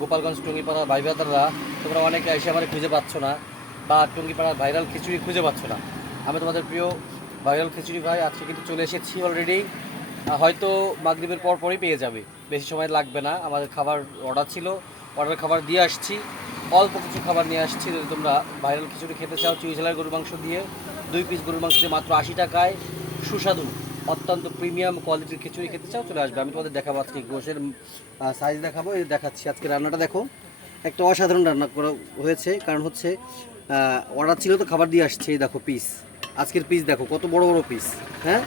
গোপালগঞ্জ টুঙ্গিপাড়ার ভাই ব্রাদাররা তোমরা অনেকে এসে আমার খুঁজে পাচ্ছ না, বা টুঙ্গিপাড়ার ভাইরাল খিচুড়ি খুঁজে পাচ্ছ না। আমি তোমাদের প্রিয় ভাইরাল খিচুড়ি ভাই আজকে কিন্তু চলে এসেছি অলরেডি। হয়তো মাগরিবের পরই পেয়ে যাবে, বেশি সময় লাগবে না। আমাদের খাবার অর্ডার ছিল, অর্ডারের খাবার দিয়ে আসছি, অল্প কিছু খাবার নিয়ে আসছি। যদি তোমরা ভাইরাল খিচুড়ি খেতে চাও, চুইঝালার গরুর মাংস দিয়ে 2 পিস গরুর মাংস দিয়ে মাত্র 80 টাকায় সুস্বাদু অত্যন্ত প্রিমিয়াম কোয়ালিটির খিচুড়ি খেতে চাও, চলে আসবে। আমি তোমাদের দেখাবো আজকে গোশের সাইজ দেখাবো, এই দেখাচ্ছি। আজকে রান্নাটা দেখো, একটা অসাধারণ রান্না করা হয়েছে। কারণ হচ্ছে অর্ডার ছিল তো খাবার দিয়ে আসছে। এই দেখো পিস, আজকের পিস দেখো কত বড় বড় পিস। হ্যাঁ,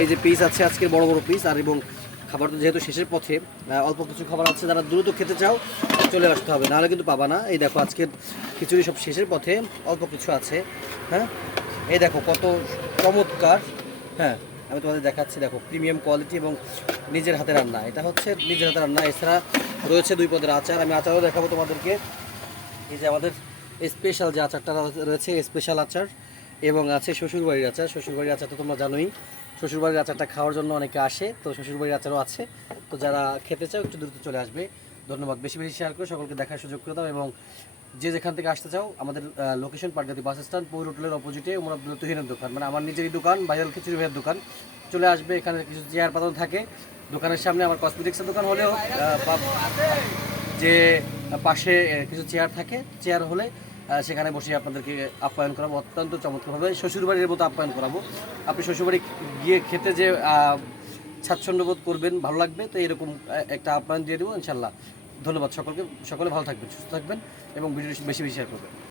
এই যে পিস আছে আজকের বড় বড় পিস। আর এবং খাবার তো যেহেতু শেষের পথে, অল্প কিছু খাবার আছে, যারা দ্রুত খেতে চাও চলে আসতে হবে, নাহলে কিন্তু পাবা না। এই দেখো আজকের খিচুড়ি সব শেষের পথে, অল্প কিছু আছে। হ্যাঁ, এই দেখো কত চমৎকার। হ্যাঁ, আমি তোমাদের দেখাচ্ছি, দেখো প্রিমিয়াম কোয়ালিটি এবং নিজের হাতে রান্না। এটা হচ্ছে নিজের হাতে রান্না। এছাড়া রয়েছে 2 পদের আচার, আমি আচারও দেখাবো তোমাদেরকে। এই যে আমাদের স্পেশাল যে আচারটা রয়েছে, স্পেশাল আচার, এবং আছে শ্বশুরবাড়ির আচার। শ্বশুরবাড়ির আচার তো তোমরা জানোই, শ্বশুরবাড়ির আচারটা খাওয়ার জন্য অনেকে আসে, তো শ্বশুরবাড়ির আচারও আছে। তো যারা খেতে চাও একটু দ্রুত চলে আসবে। ধন্যবাদ। বেশি বেশি শেয়ার করে সকলকে দেখার সুযোগ করে দাও। এবং যে যেখান থেকে আসতে চাও, আমাদের লোকেশন পাটগাতি বাস স্ট্যান্ড, পৌর হোটেলের অপোজিটে উমর আব্দুল তুহিনের দোকান, মানে আমার নিজেরই দোকান, ভাইরাল খিচুড়ি ভাইয়ের দোকান। চলে আসবে। এখানে কিছু চেয়ার পাতানো থাকে দোকানের সামনে। আমার কসমেটিক্সের দোকান হলেও যে পাশে কিছু চেয়ার থাকে, চেয়ার হলে সেখানে বসে আপনাদেরকে আপ্যায়ন করাবো অত্যন্ত চমৎকারভাবে, শ্বশুরবাড়ির মতো আপ্যায়ন করাবো। আপনি শ্বশুরবাড়ি গিয়ে খেতে যে স্বাচ্ছন্দ্য বোধ করবেন, ভালো লাগবে, তো এরকম একটা আপ্যায়ন দিয়ে দেবো ইনশাল্লাহ। ধন্যবাদ সকলকে। সকলে ভালো থাকবেন, সুস্থ থাকবেন এবং ভিডিওটি বেশি বেশি শেয়ার করবেন।